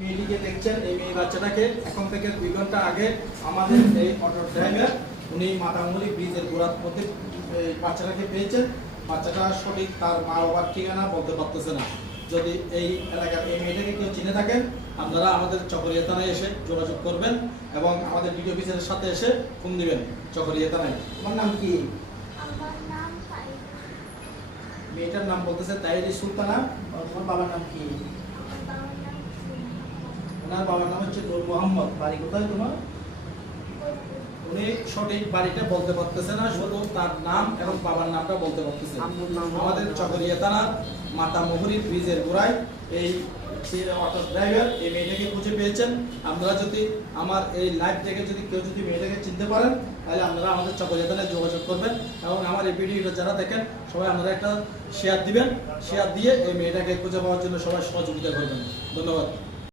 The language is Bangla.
মেয়েটিকে দেখছেন, এই মেয়ে বাচ্চাটাকে এখন থেকে 2 ঘন্টা আগে আমাদের এই অটো ড্রাইভার উনি মাতামুলি ব্রিজের গোড়ার মধ্যে এই বাচ্চাটাকে পেয়েছেন। বাচ্চাটা সঠিক তার মা বাবার ঠিকানা বলতে পারতেছে না। যদি এই এলাকার এই মেয়েটাকে কেউ চিনে থাকেন, আপনারা আমাদের চকরিয়া থানায় এসে যোগাযোগ করবেন এবং আমাদের ভিডিও অফিসের সাথে এসে ফোন দিবেন চকরিয়া থানায়। তোমার নাম কি? আমার নাম ফাইজ। মেয়েটার নাম বলতেছে তাইরি সুলতানা। তোমার বাবার নাম কি? আমার বাবার নাম ওনার বাবার নাম হচ্ছে নূর মোহাম্মদ। বাড়ি কোথায় তোমার? উনি সঠিক বাড়িটা বলতে পারতেছে না, শুধু তার নাম এবং বাবার নামটা বলতে পারতেছে। আমাদের চকরিয়া থানার মাতামুহুরি ব্রিজের গোড়ায় এই অটো ড্রাইভার এই মেয়েটাকে খুঁজে পেয়েছেন। আপনারা যদি আমার এই লাইভ থেকে যদি কেউ যদি মেয়েটাকে চিনতে পারেন, তাহলে আপনারা আমাদের চকরিয়া থানায় যোগাযোগ করবেন এবং আমার এই ভিডিওটা যারা দেখেন সবাই আপনারা একটা শেয়ার দিবেন। শেয়ার দিয়ে এই মেয়েটাকে খুঁজে পাওয়ার জন্য সবাই সহযোগিতা করবেন। ধন্যবাদ।